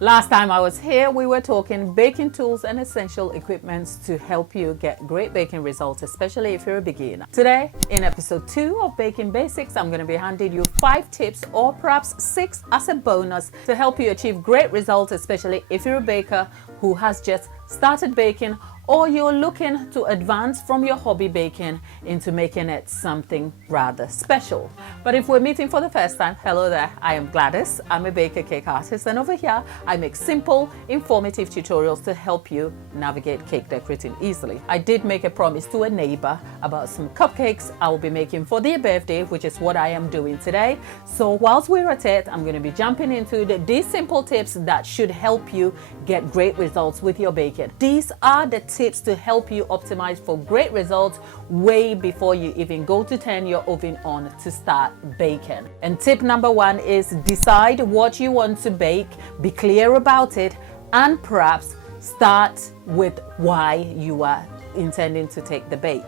Last time I was here, we were talking baking tools and essential equipments to help you get great baking results, especially if you're a beginner. Today, in episode 2 of Baking Basics, I'm going to be handing you 5 tips or perhaps 6 as a bonus to help you achieve great results, especially if you're a baker who has just started baking or you're looking to advance from your hobby baking into making it something rather special. But if we're meeting for the first time, hello there, I am Gladys. I'm a baker cake artist, and over here I make simple, informative tutorials to help you navigate cake decorating easily. I did make a promise to a neighbor about some cupcakes I will be making for their birthday, which is what I am doing today. So whilst we're at it, I'm going to be jumping into these simple tips that should help you get great results with your baking. These are the tips to help you optimize for great results way before you even go to turn your oven on to start baking. And tip number 1 is decide what you want to bake, be clear about it, and perhaps start with why you are intending to take the bake.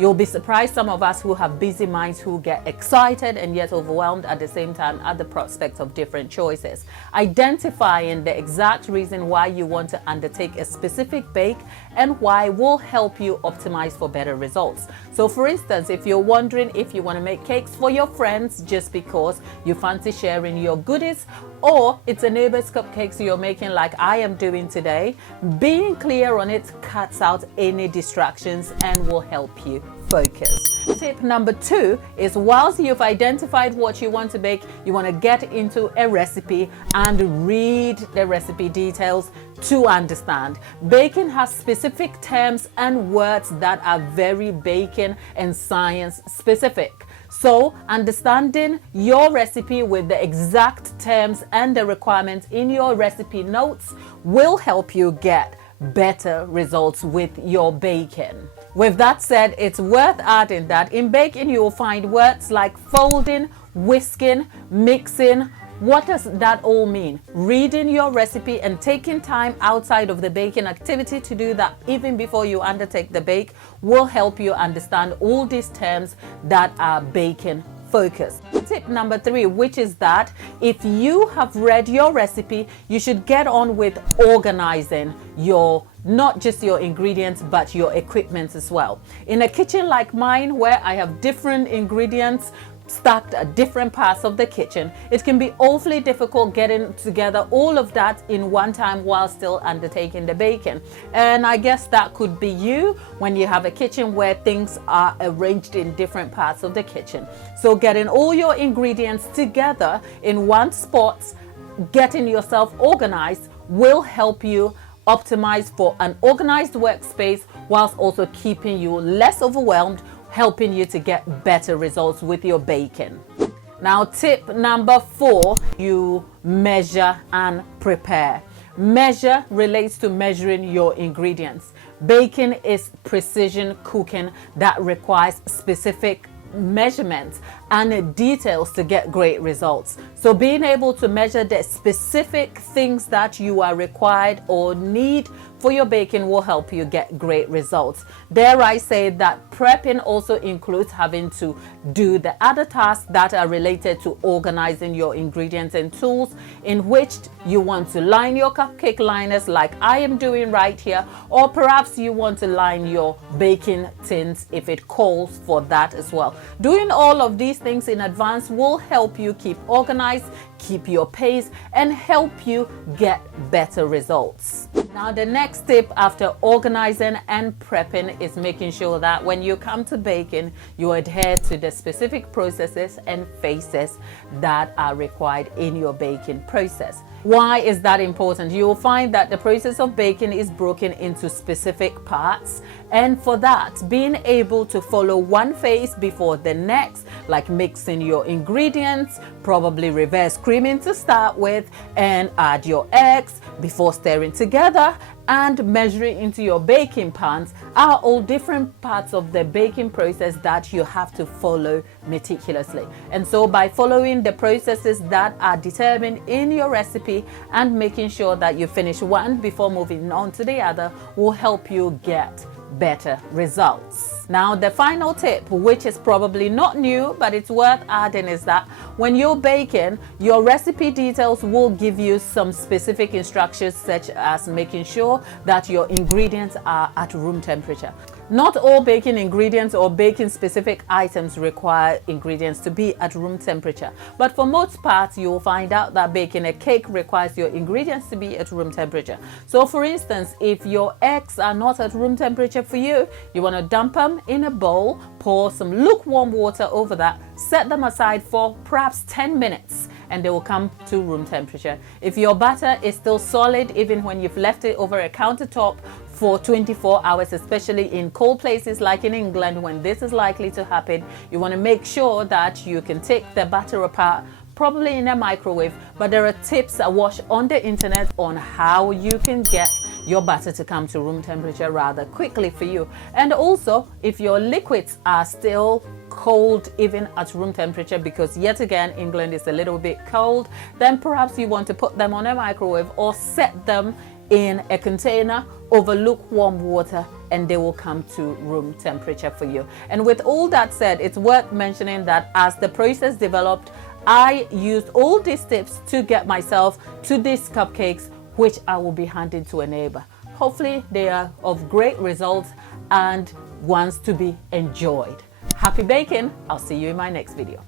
You'll be surprised, some of us who have busy minds who get excited and yet overwhelmed at the same time at the prospect of different choices. Identifying the exact reason why you want to undertake a specific bake and why will help you optimize for better results. So for instance, if you're wondering if you want to make cakes for your friends just because you fancy sharing your goodies, or it's a neighbor's cupcakes you're making like I am doing today, being clear on it cuts out any distractions and will help you focus. Tip number 2 is whilst you've identified what you want to bake, you want to get into a recipe and read the recipe details to understand. Baking has specific terms and words that are very baking and science specific. So understanding your recipe with the exact terms and the requirements in your recipe notes will help you get better results with your baking. With that said, it's worth adding that in baking you will find words like folding, whisking, mixing. What does that all mean? Reading your recipe and taking time outside of the baking activity to do that even before you undertake the bake will help you understand all these terms that are baking focused. Tip number 3, which is that if you have read your recipe, you should get on with organizing not just your ingredients but your equipment as well. In a kitchen like mine where I have different ingredients stacked at different parts of the kitchen, it can be awfully difficult getting together all of that in one time while still undertaking the baking. And I guess that could be you when you have a kitchen where things are arranged in different parts of the kitchen. So getting all your ingredients together in one spot, getting yourself organized will help you optimize for an organized workspace whilst also keeping you less overwhelmed, helping you to get better results with your baking. Now, tip number 4, you measure and prepare. Measure relates to measuring your ingredients. Baking is precision cooking that requires specific measurements and details to get great results. So being able to measure the specific things that you are required or need for your baking will help you get great results. Dare I say that prepping also includes having to do the other tasks that are related to organizing your ingredients and tools, in which you want to line your cupcake liners like I am doing right here, or perhaps you want to line your baking tins if it calls for that as well. Doing all of these things in advance will help you keep organized, keep your pace, and help you get better results. Now, the next tip after organizing and prepping is making sure that when you come to baking, you adhere to the specific processes and phases that are required in your baking process. Why is that important? You will find that the process of baking is broken into specific parts, and for that, being able to follow one phase before the next, like mixing your ingredients, probably reverse creaming to start with, and add your eggs before stirring together, and measuring into your baking pans are all different parts of the baking process that you have to follow meticulously. And so by following the processes that are determined in your recipe and making sure that you finish one before moving on to the other will help you get better results. Now, the final tip, which is probably not new, but it's worth adding, is that when you're baking, your recipe details will give you some specific instructions, such as making sure that your ingredients are at room temperature. Not all baking ingredients or baking specific items require ingredients to be at room temperature, but for most parts you will find out that baking a cake requires your ingredients to be at room temperature. So for instance, if your eggs are not at room temperature for you, you want to dump them in a bowl, pour some lukewarm water over that, set them aside for perhaps 10 minutes, and they will come to room temperature. If your butter is still solid even when you've left it over a countertop for 24 hours, especially in cold places like in England when this is likely to happen, you want to make sure that you can take the butter apart, probably in a microwave. But there are tips I watched on the internet on how you can get your butter to come to room temperature rather quickly for you. And also, if your liquids are still cold even at room temperature, because yet again England is a little bit cold, then perhaps you want to put them on a microwave or set them in a container over lukewarm water, and they will come to room temperature for you. And with all that said, it's worth mentioning that as the process developed, I used all these tips to get myself to these cupcakes, which I will be handing to a neighbor. Hopefully they are of great results and ones to be enjoyed. Happy baking! I'll see you in my next video.